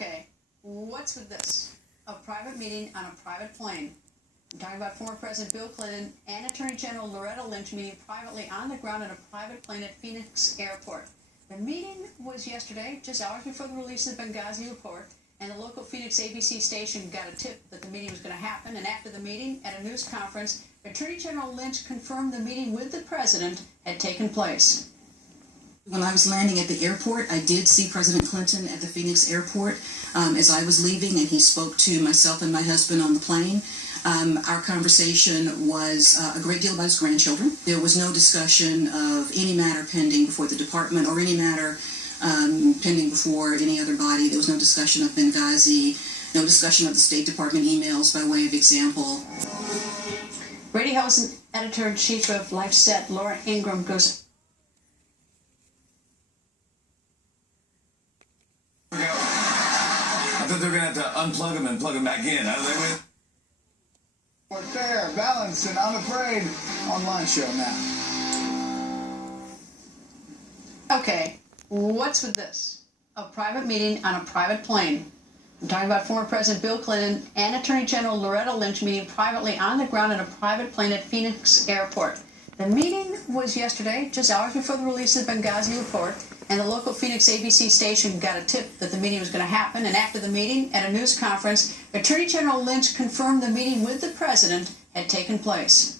Okay, what's with this? A private meeting on a private plane. I'm talking about former President Bill Clinton and Attorney General Loretta Lynch meeting privately on the ground on a private plane at Phoenix Airport. The meeting was yesterday, just hours before the release of the Benghazi report, and the local Phoenix ABC station got a tip that the meeting was going to happen. And after the meeting, at a news conference, Attorney General Lynch confirmed the meeting with the president had taken place. When I was landing at the airport, I did see President Clinton at the Phoenix airport as I was leaving, and he spoke to myself and my husband on the plane. Our conversation was a great deal about his grandchildren. There was no discussion of any matter pending before the department or any matter pending before any other body. There was no discussion of Benghazi, no discussion of the State Department emails by way of example. Radio host and editor-in-chief of Life Set, Laura Ingram, goes... I thought they were going to have to unplug them and plug them back in. We're fair, balanced, and unafraid online show now. Okay, what's with this? A private meeting on a private plane. I'm talking about former President Bill Clinton and Attorney General Loretta Lynch meeting privately on the ground on a private plane at Phoenix Airport. The meeting was yesterday, just hours before the release of the Benghazi report, and the local Phoenix ABC station got a tip that the meeting was going to happen. And after the meeting, at a news conference, Attorney General Lynch confirmed the meeting with the president had taken place.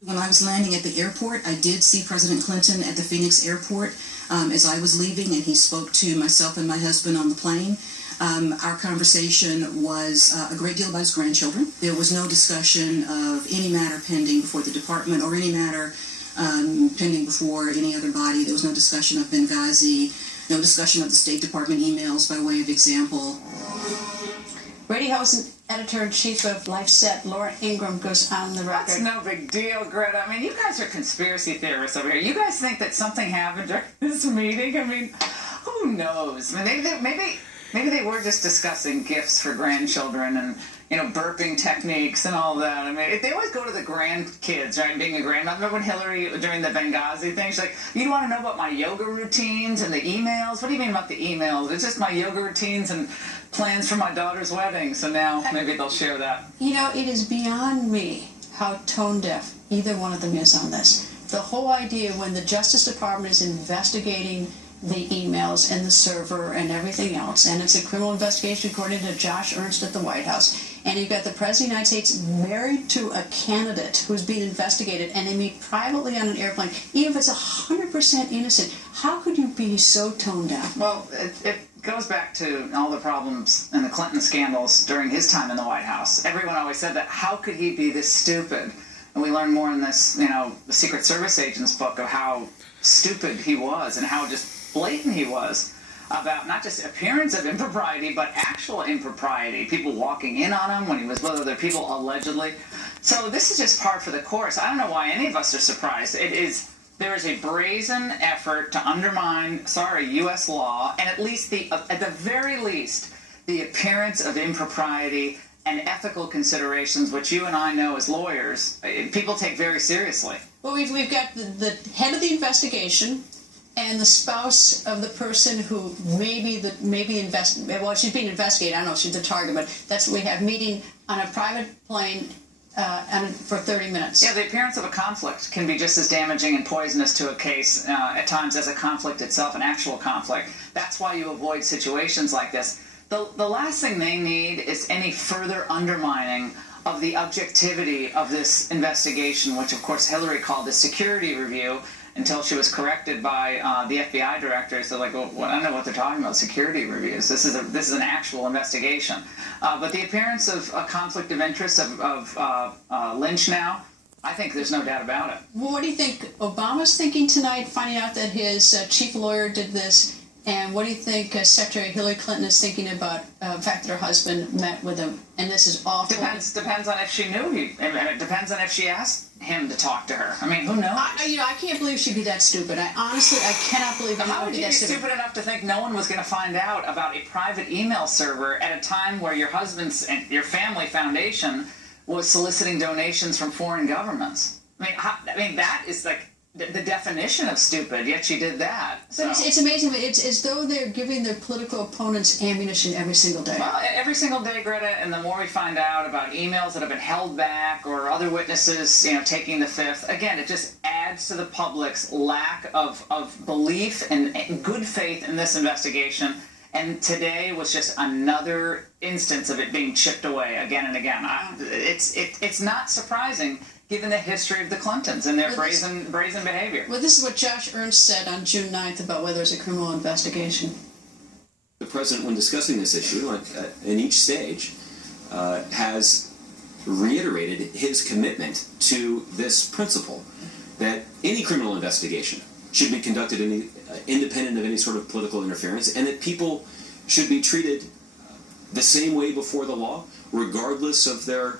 When I was landing at the airport, I did see President Clinton at the Phoenix airport as I was leaving, and he spoke to myself and my husband on the plane. Our conversation was a great deal about his grandchildren. There was no discussion of any matter pending before the department or any matter pending before any other body. There was no discussion of Benghazi, no discussion of the State Department emails by way of example. Radio host and editor-in-chief of Life Set, Laura Ingram, goes on the record. That's no big deal, Greta. I mean, you guys are conspiracy theorists over here. You guys think that something happened during this meeting? I mean, who knows? I mean, maybe they were just discussing gifts for grandchildren and, you know, burping techniques and all that. I mean, they always go to the grandkids, right, being a grandmother. Remember when Hillary, during the Benghazi thing, she's like, you want to know about my yoga routines and the emails? What do you mean about the emails? It's just my yoga routines and plans for my daughter's wedding. So now maybe they'll share that. You know, it is beyond me how tone deaf either one of them is on this. The whole idea when the Justice Department is investigating the emails and the server and everything else, and it's a criminal investigation according to Josh Ernst at the White House, and you've got the President of the United States married to a candidate who's being investigated, and they meet privately on an airplane, even if it's 100% innocent. How could you be so toned down? Well, it goes back to all the problems and the Clinton scandals during his time in the White House. Everyone always said that, how could he be this stupid? And we learn more in this, you know, the Secret Service agent's book of how stupid he was and how just blatant he was about not just appearance of impropriety, but actual impropriety. People walking in on him when he was with other people, allegedly. So this is just par for the course. I don't know why any of us are surprised. There is a brazen effort to undermine, U.S. law, and at the very least, the appearance of impropriety and ethical considerations, which you and I know as lawyers, people take very seriously. Well, we've got the head of the investigation and the spouse of the person who she's being investigated. I don't know if she's the target, but that's what we have, meeting on a private plane for 30 minutes. Yeah, the appearance of a conflict can be just as damaging and poisonous to a case at times as a conflict itself, an actual conflict. That's why you avoid situations like this. The last thing they need is any further undermining of the objectivity of this investigation, which of course Hillary called a security review, until she was corrected by the FBI director. So like, well, I don't know what they're talking about, security reviews. This is an actual investigation. But the appearance of a conflict of interest of Lynch now, I think there's no doubt about it. Well, what do you think Obama's thinking tonight, finding out that his chief lawyer did this? And what do you think Secretary Hillary Clinton is thinking about the fact that her husband met with him? And this is awful. Depends on if she knew it depends on if she asked him to talk to her. I mean, who knows? I can't believe she'd be that stupid. I cannot believe anyone How would would you be stupid enough to think no one was going to find out about a private email server at a time where your husband's and your family foundation was soliciting donations from foreign governments? I mean, that is like the definition of stupid, yet she did that. So. But it's amazing. It's as though they're giving their political opponents ammunition every single day. Well, every single day, Greta, and the more we find out about emails that have been held back or other witnesses, taking the fifth, again, it just adds to the public's lack of belief and good faith in this investigation. And today was just another instance of it being chipped away again and again. It's not surprising, given the history of the Clintons and their brazen behavior. Well, this is what Josh Ernst said on June 9th about whether it's a criminal investigation. The president, when discussing this issue, in each stage, has reiterated his commitment to this principle that any criminal investigation should be conducted independent of any sort of political interference, and that people should be treated the same way before the law, regardless of their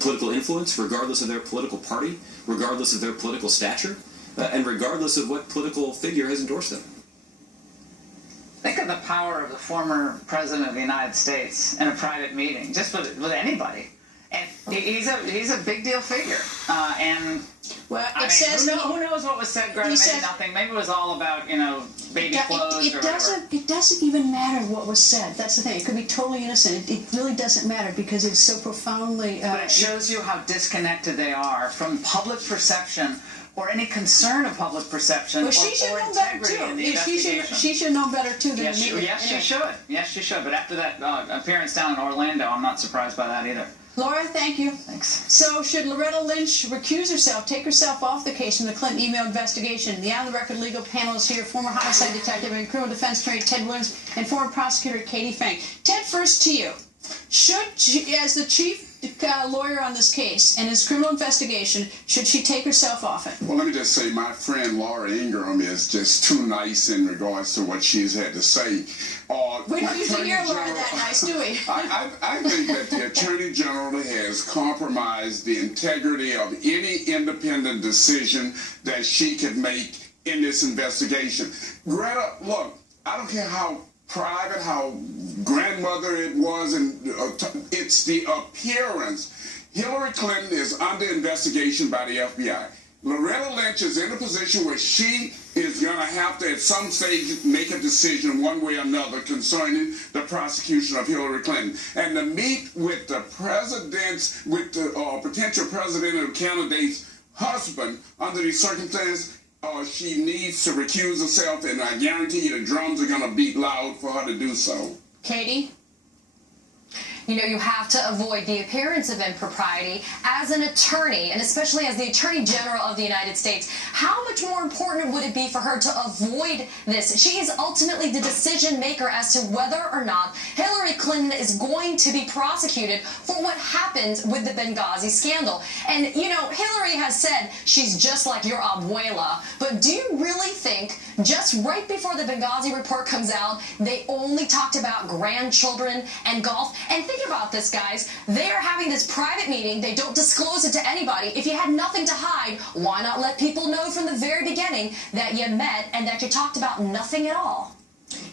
political influence, regardless of their political party, regardless of their political stature, and regardless of what political figure has endorsed them. Think of the power of the former president of the United States in a private meeting, just with anybody. And he's a big deal figure. Well, I mean, says who knows what was said, Greta? Maybe nothing. Maybe it was all about, baby clothes or whatever. It doesn't even matter what was said. That's the thing. It could be totally innocent. It really doesn't matter because it's so profoundly... but it shows you how disconnected they are from public perception or any concern of public perception or integrity in the investigation. She should know better, too. Than She should. Yes, she should. But after that appearance down in Orlando, I'm not surprised by that either. Laura, thank you. Thanks. So, should Loretta Lynch recuse herself, take herself off the case from the Clinton email investigation? The on-the-record legal panel is here. Former homicide detective and criminal defense attorney Ted Williams and former prosecutor Katie Fang. Ted, first to you. Should she, as the chief lawyer on this case and this criminal investigation, should she take herself off it? Well, let me just say my friend Laura Ingraham is just too nice in regards to what she's had to say. We don't usually hear Laura that nice, do we? I think that the Attorney General has compromised the integrity of any independent decision that she could make in this investigation. Greta, look, I don't care how private, how grandmother it was, and it's the appearance. Hillary Clinton is under investigation by the FBI. Loretta Lynch is in a position where she is going to have to, at some stage, make a decision one way or another concerning the prosecution of Hillary Clinton. And to meet with the president's, with the potential presidential candidate's husband under these circumstances, she needs to recuse herself, and I guarantee you the drums are going to beat loud for her to do so. Katie? You have to avoid the appearance of impropriety as an attorney, and especially as the Attorney General of the United States. How much more important would it be for her to avoid this? She is ultimately the decision maker as to whether or not Hillary Clinton is going to be prosecuted for what happened with the Benghazi scandal. And, Hillary has said she's just like your abuela, but do you really think just right before the Benghazi report comes out, they only talked about grandchildren and golf? And think about this, guys. They are having this private meeting. They don't disclose it to anybody. If you had nothing to hide, why not let people know from the very beginning that you met and that you talked about nothing at all?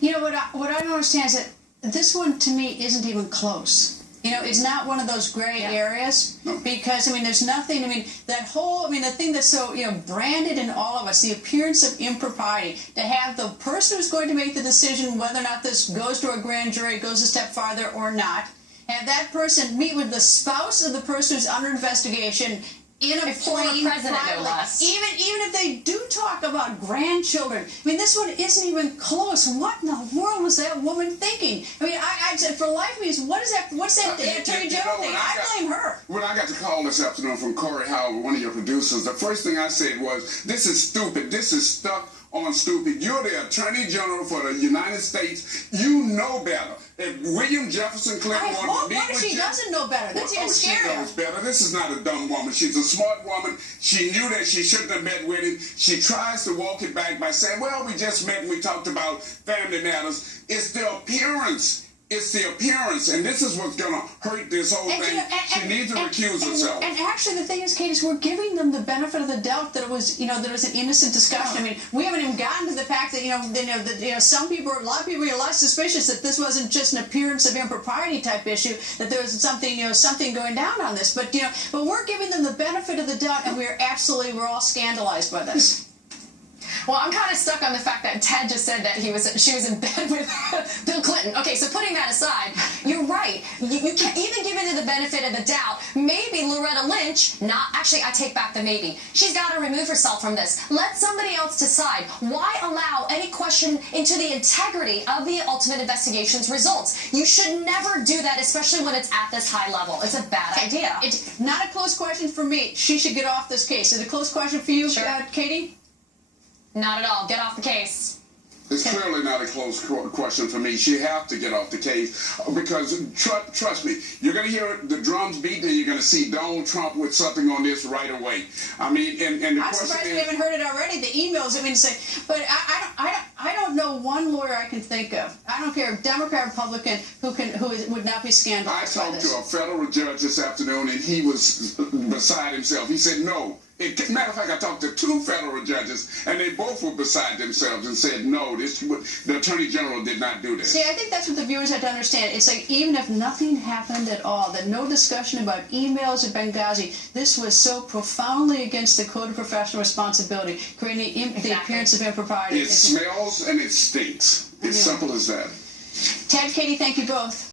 What I don't understand is that this one, to me, isn't even close. It's not one of those gray areas because, there's nothing, the thing that's so, branded in all of us, the appearance of impropriety, to have the person who's going to make the decision whether or not this goes to a grand jury, goes a step farther or not, have that person meet with the spouse of the person who's under investigation in a plane president, no less. Even if they do talk about grandchildren. This one isn't even close. What in the world was that woman thinking? I for life of me, what's that Attorney General thing? I blame her. When I got the call this afternoon from Corey Howard, one of your producers, the first thing I said was, this is stupid. This is stuck on stupid. You're the Attorney General for the United States. You know better. If William Jefferson Clinton wanted to meet with you... she doesn't know better. That's even scarier. She knows better. This is not a dumb woman. She's a smart woman. She knew that she shouldn't have met with him. She tries to walk it back by saying, well, we just met and we talked about family matters. It's the appearance. It's the appearance, and this is what's going to hurt this whole thing. She needs to recuse herself. And actually, the thing is, Kate, is we're giving them the benefit of the doubt that it was, that it was an innocent discussion. I mean, we haven't even gotten to the fact that, some people, a lot of people are less suspicious that this wasn't just an appearance of impropriety type issue, that there was something, something going down on this. But, but we're giving them the benefit of the doubt, and we're all scandalized by this. Well, I'm kind of stuck on the fact that Ted just said that she was in bed with Bill Clinton. Okay, so putting that aside, you're right. You can't even give it the benefit of the doubt. Maybe Loretta Lynch, actually, I take back the maybe. She's got to remove herself from this. Let somebody else decide. Why allow any question into the integrity of the ultimate investigation's results? You should never do that, especially when it's at this high level. It's a bad idea. It's not a close question for me. She should get off this case. Is it a close question for you, sure. Katie? Not at all. Get off the case. It's clearly not a close question for me. She has to get off the case because, trust me, you're going to hear the drums beating and you're going to see Donald Trump with something on this right away. I mean, and the I'm surprised we haven't heard it already. The emails, but I don't know one lawyer I can think of. I don't care, Democrat, Republican, who would not be scandalized by this. I talked to a federal judge this afternoon and he was beside himself. He said no. Matter of fact, I talked to 2 federal judges, and they both were beside themselves and said, no, the Attorney General did not do this. See, I think that's what the viewers have to understand. It's like even if nothing happened at all, that no discussion about emails at Benghazi, this was so profoundly against the Code of Professional Responsibility, creating the appearance of impropriety. It smells and it stinks. It's simple as that. Ted, Katie, thank you both.